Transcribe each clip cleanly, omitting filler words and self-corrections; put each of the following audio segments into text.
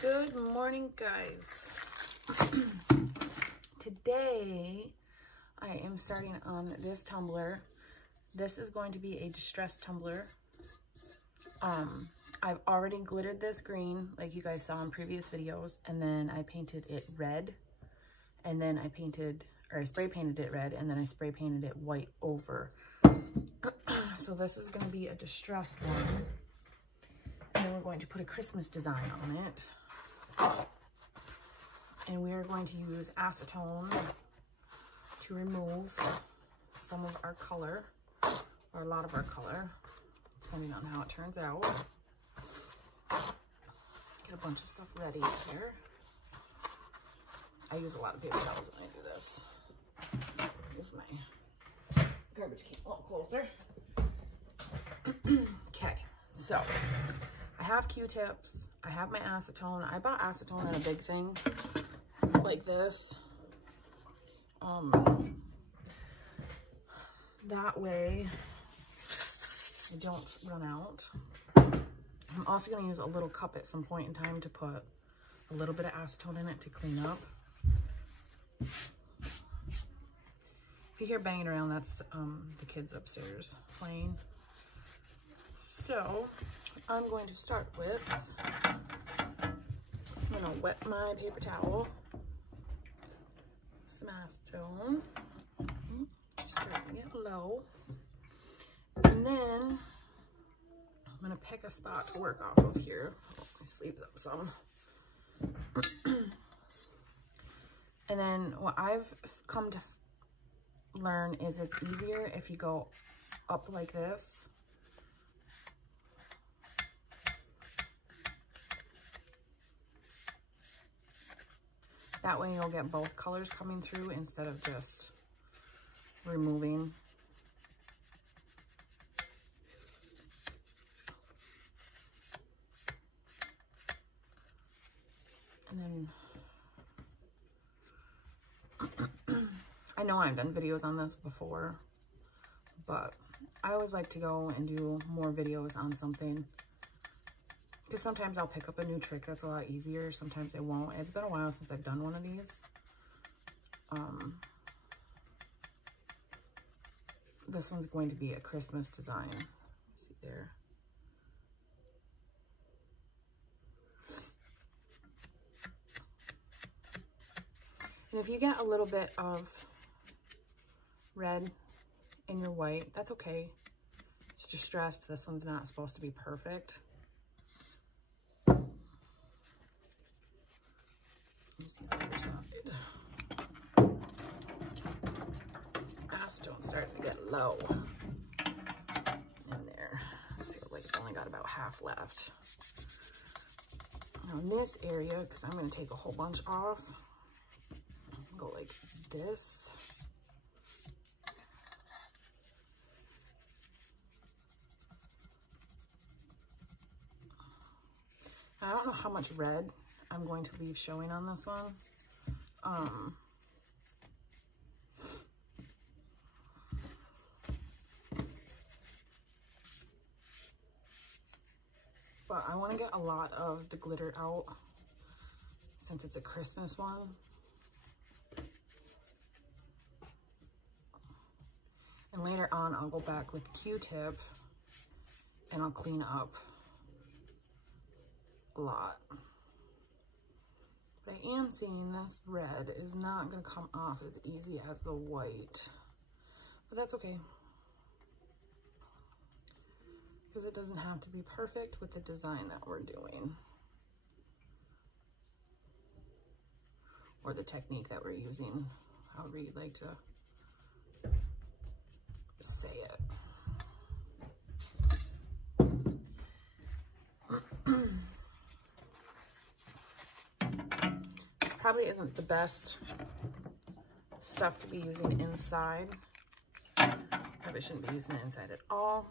Good morning, guys. Today I am starting on this tumbler. This is going to be a distressed tumbler. I've already glittered this green like you guys saw in previous videos, and then I painted it red, and then I spray painted it red, and then I spray painted it white over. So this is going to be a distressed one, and then we're going to put a Christmas design on it. And we are going to use acetone to remove some of our color, or a lot of our color, depending on how it turns out. Get a bunch of stuff ready here. I use a lot of paper towels when I do this. Move my garbage can a little closer. Okay, so I have Q-tips. I have my acetone. I bought acetone in a big thing like this. That way I don't run out. I'm also going to use a little cup at some point in time to put a little bit of acetone in it to clean up. If you hear banging around, that's the kids upstairs playing. So I'm going to start with, I'm going to wet my paper towel, some acetone, just starting to get low, and then I'm going to pick a spot to work off of here. Pull my sleeves up some. And then what I've come to learn is it's easier if you go up like this. That way you'll get both colors coming through instead of just removing. And then I know I've done videos on this before, but I always like to go and do more videos on something, because sometimes I'll pick up a new trick that's a lot easier, sometimes I won't. It's been a while since I've done one of these. This one's going to be a Christmas design. Let's see there. And if you get a little bit of red in your white, that's okay. It's distressed. This one's not supposed to be perfect. Let's see the other side. Acetone starting to get low in there. It feels like it's only got about half left. Now in this area, because I'm going to take a whole bunch off, go like this. I don't know how much red I'm going to leave showing on this one. But I want to get a lot of the glitter out since it's a Christmas one. And later on, I'll go back with the Q-tip and I'll clean up a lot. But I am seeing this red is not going to come off as easy as the white. But that's okay, because it doesn't have to be perfect with the design that we're doing, or the technique that we're using, however you'd like to say it. This probably isn't the best stuff to be using inside. Probably shouldn't be using it inside at all.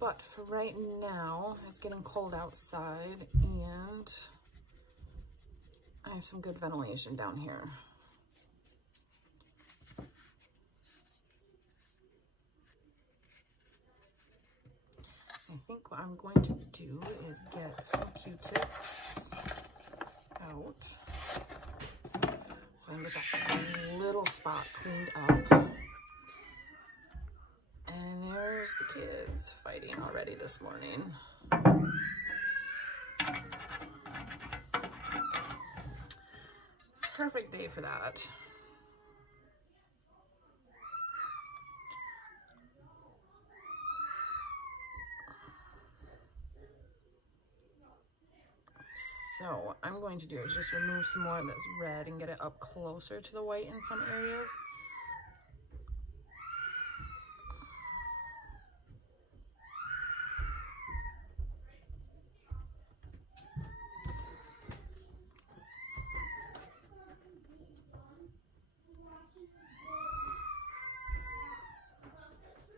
But for right now, it's getting cold outside, and I have some good ventilation down here. I think what I'm going to do is get some Q-tips out so I can get that little spot cleaned up. And there's the kids fighting already this morning. Perfect day for that. So what I'm going to do is just remove some more of this red and get it up closer to the white in some areas.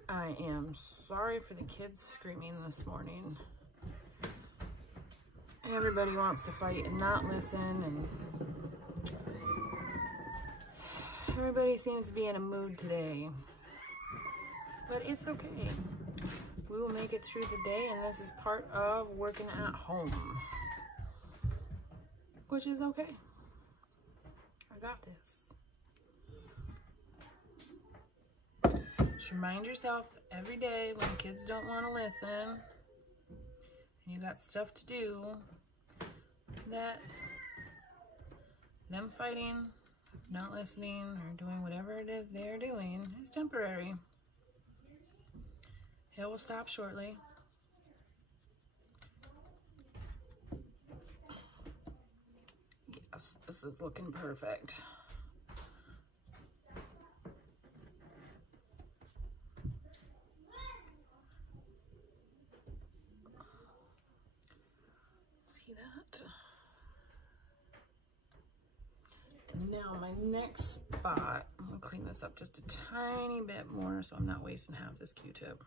I am sorry for the kids screaming this morning. Everybody wants to fight and not listen, and everybody seems to be in a mood today. But it's okay. We will make it through the day, and this is part of working at home, which is okay. I got this. Just remind yourself every day when kids don't want to listen and you got stuff to do, that them fighting, not listening, or doing whatever it is they're doing is temporary. It will stop shortly. Yes, this is looking perfect. See that? And now my next spot, I'm gonna clean this up just a tiny bit more so I'm not wasting half this Q-tip.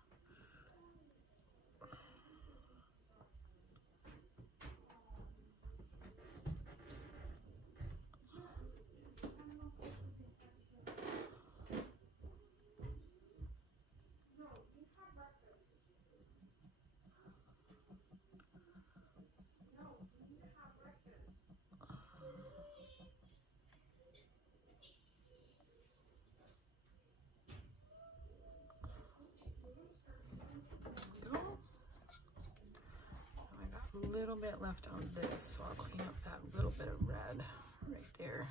A little bit left on this, so I'll clean up that little bit of red right there.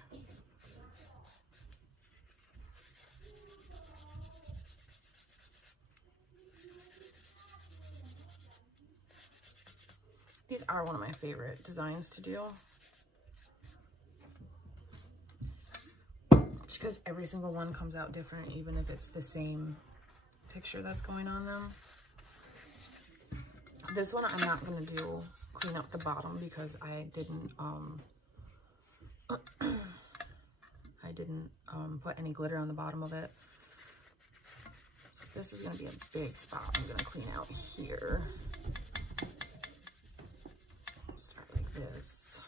These are one of my favorite designs to do, just because every single one comes out different, even if it's the same picture that's going on them. This one I'm not going to do clean up the bottom because I didn't put any glitter on the bottom of it. So this is going to be a big spot I'm going to clean out here. I'll start like this.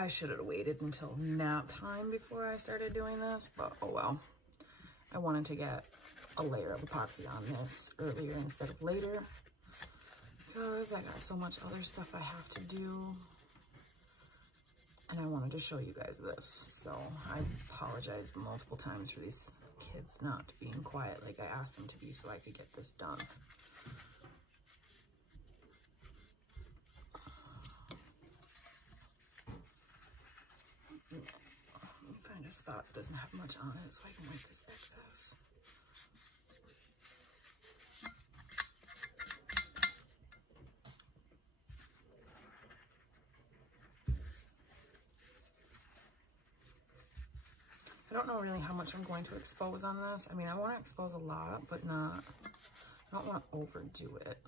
I should have waited until nap time before I started doing this, but oh well. I wanted to get a layer of epoxy on this earlier instead of later because I got so much other stuff I have to do, and I wanted to show you guys this. So I apologized multiple times for these kids not being quiet like I asked them to be so I could get this done. Find a spot that doesn't have much on it so I can wipe this excess. I don't don't know really how much I'm going to expose on this. I mean, I want to expose a lot, but not, I don't want to overdo it.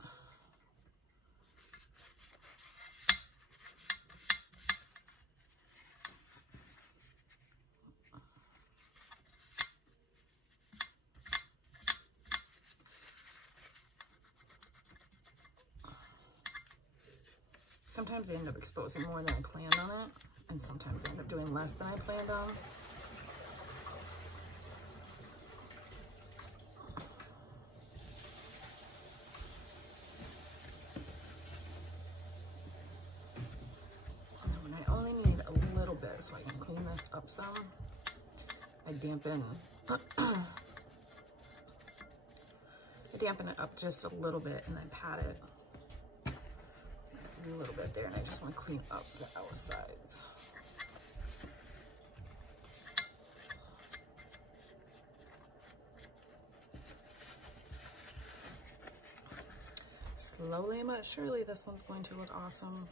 Sometimes I end up exposing more than I planned on it, and sometimes I end up doing less than I planned on. And then when I only need a little bit so I can clean this up some, I dampen it up just a little bit, and I pat it a little bit there, and I just want to clean up the outsides. Slowly but surely, this one's going to look awesome.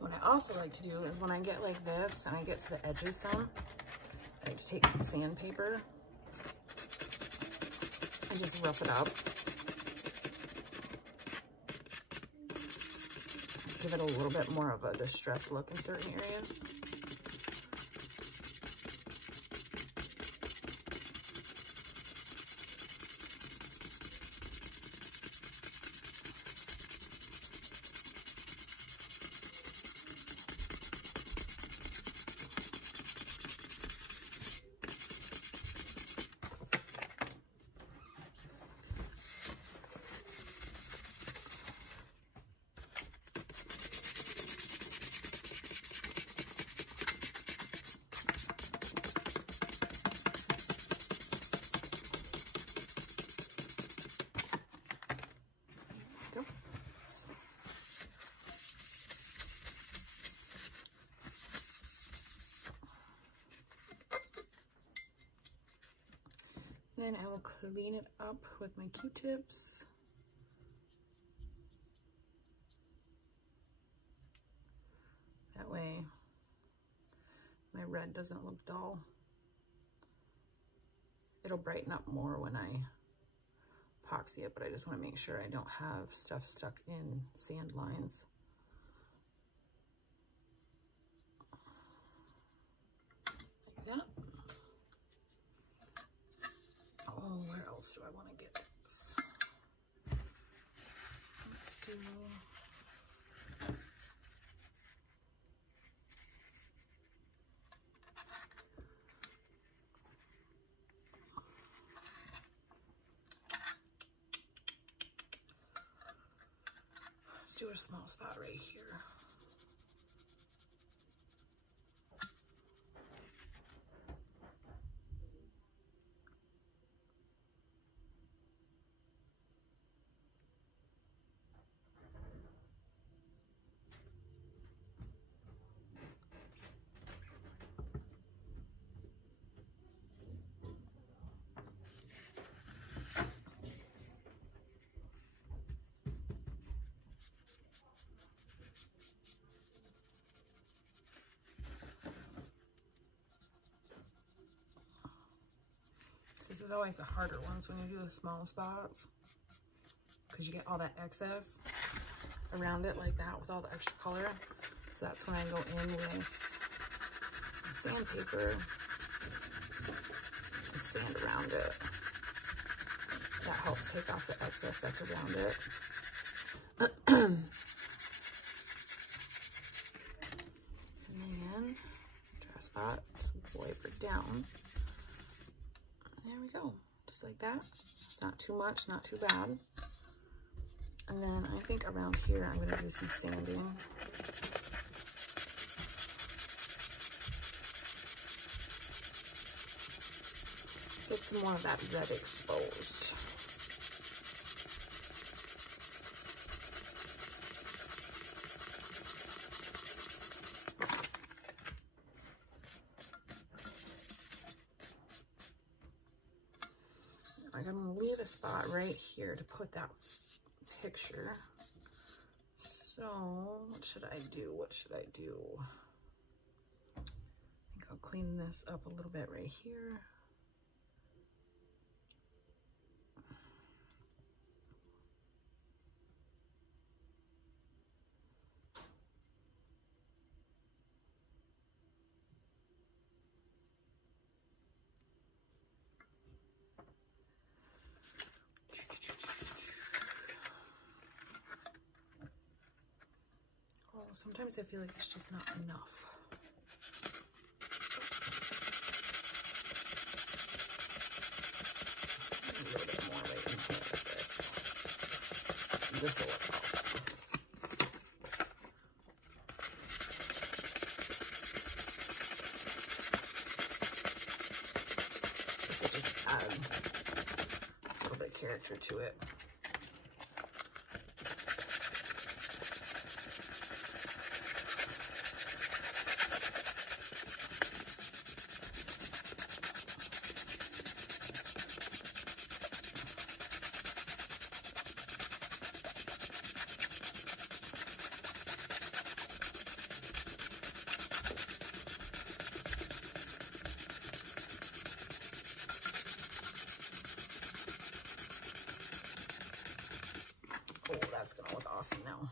What I also like to do is when I get like this and I get to the edges some, I like to take some sandpaper and just rough it up. Give it a little bit more of a distressed look in certain areas. Then I will clean it up with my Q-tips. That way my red doesn't look dull. It'll brighten up more when I epoxy it, but I just want to make sure I don't have stuff stuck in sand lines. Like that. Oh, where else do I want to get this? Let's do... Let's do a small spot right here. This is always the harder ones when you do the small spots, because you get all that excess around it like that with all the extra color. So that's when I go in with sandpaper and sand around it. That helps take off the excess that's around it. And then dry spot, just wipe it down. There we go, just like that. It's not too much, not too bad. And then I think around here I'm gonna do some sanding. Get some more of that red exposed. a spot right here to put that picture. So what should I do? What should I do? I think I'll clean this up a little bit right here. Sometimes I feel like it's just not enough. A little bit more right in here with this. This will look awesome. This will just add a little bit of character to it. Oh, that's gonna look awesome now.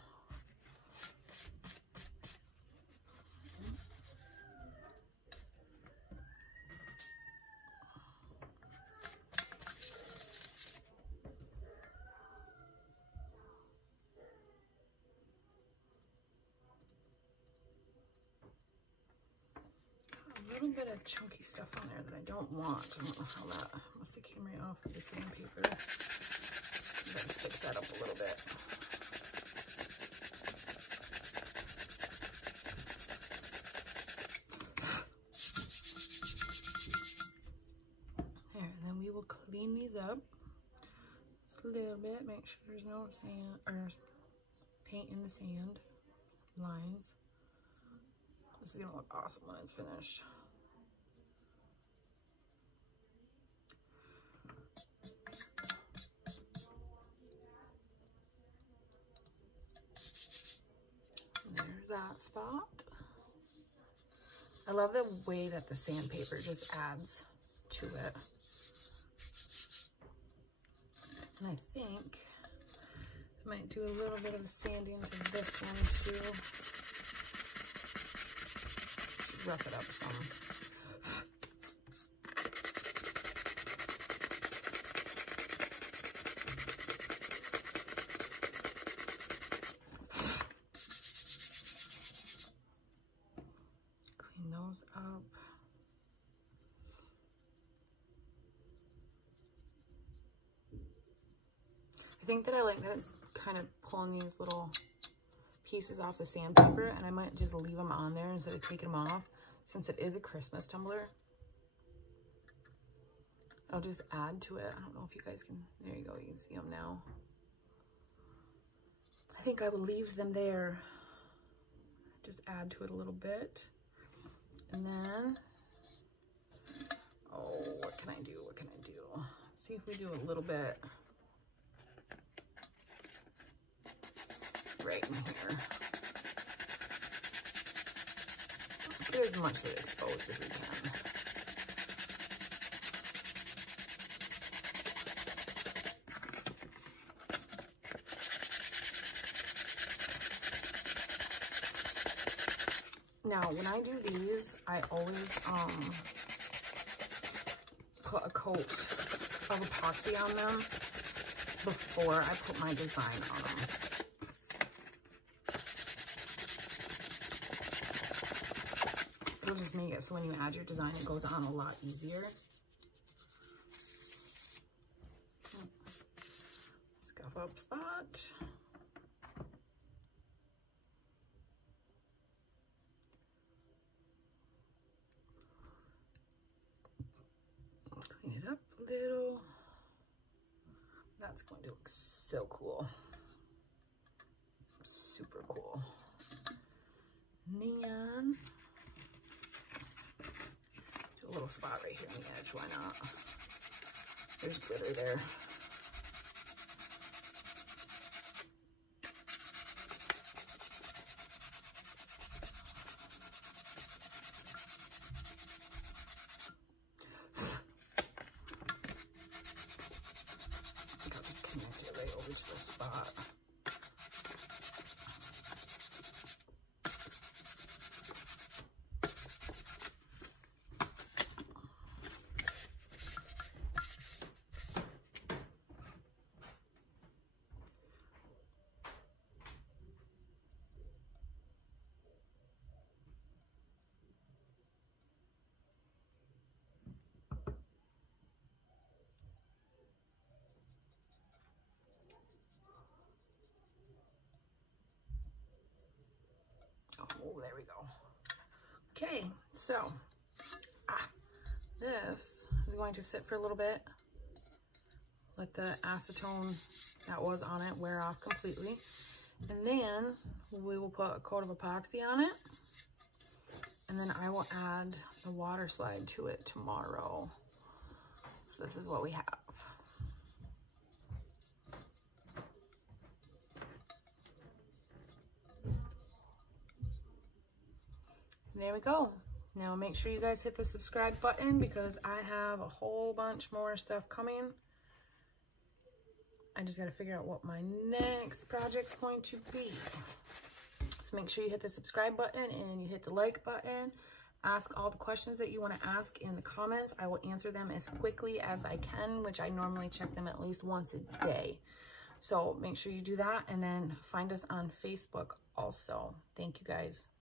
A little bit of chunky stuff on there that I don't want. I don't know how that must have came right off of the sandpaper. Let's fix that up a little bit. There, and then we will clean these up just a little bit. Make sure there's no sand or paint in the sand lines. This is gonna look awesome when it's finished. There's that spot. I love the way that the sandpaper just adds to it. And I think I might do a little bit of sanding to this one too. Should rough it up some. Up. I think that I like that it's kind of pulling these little pieces off the sandpaper, and I might just leave them on there instead of taking them off since it is a Christmas tumbler. I'll just add to it. I don't know if you guys can, there you go, you can see them now. I think I will leave them there. Just add to it a little bit. And then, oh, what can I do? What can I do? Let's see if we do a little bit right in here. Get as much of it exposed as we can. Now, when I do these, I always put a coat of epoxy on them before I put my design on them. It'll just make it so when you add your design, it goes on a lot easier. Scuff up spot. Clean it up a little. That's going to look so cool. Super cool. Neon. Do a little spot right here on the edge, why not? There's glitter there. Oh, there we go. Okay, so this is going to sit for a little bit. Let the acetone that was on it wear off completely. And then we will put a coat of epoxy on it. And then I will add the water slide to it tomorrow. So this is what we have. There we go. Now make sure you guys hit the subscribe button because I have a whole bunch more stuff coming. I just got to figure out what my next project's going to be. So make sure you hit the subscribe button and you hit the like button. Ask all the questions that you want to ask in the comments. I will answer them as quickly as I can, which I normally check them at least once a day. So make sure you do that, and then find us on Facebook also. Thank you guys.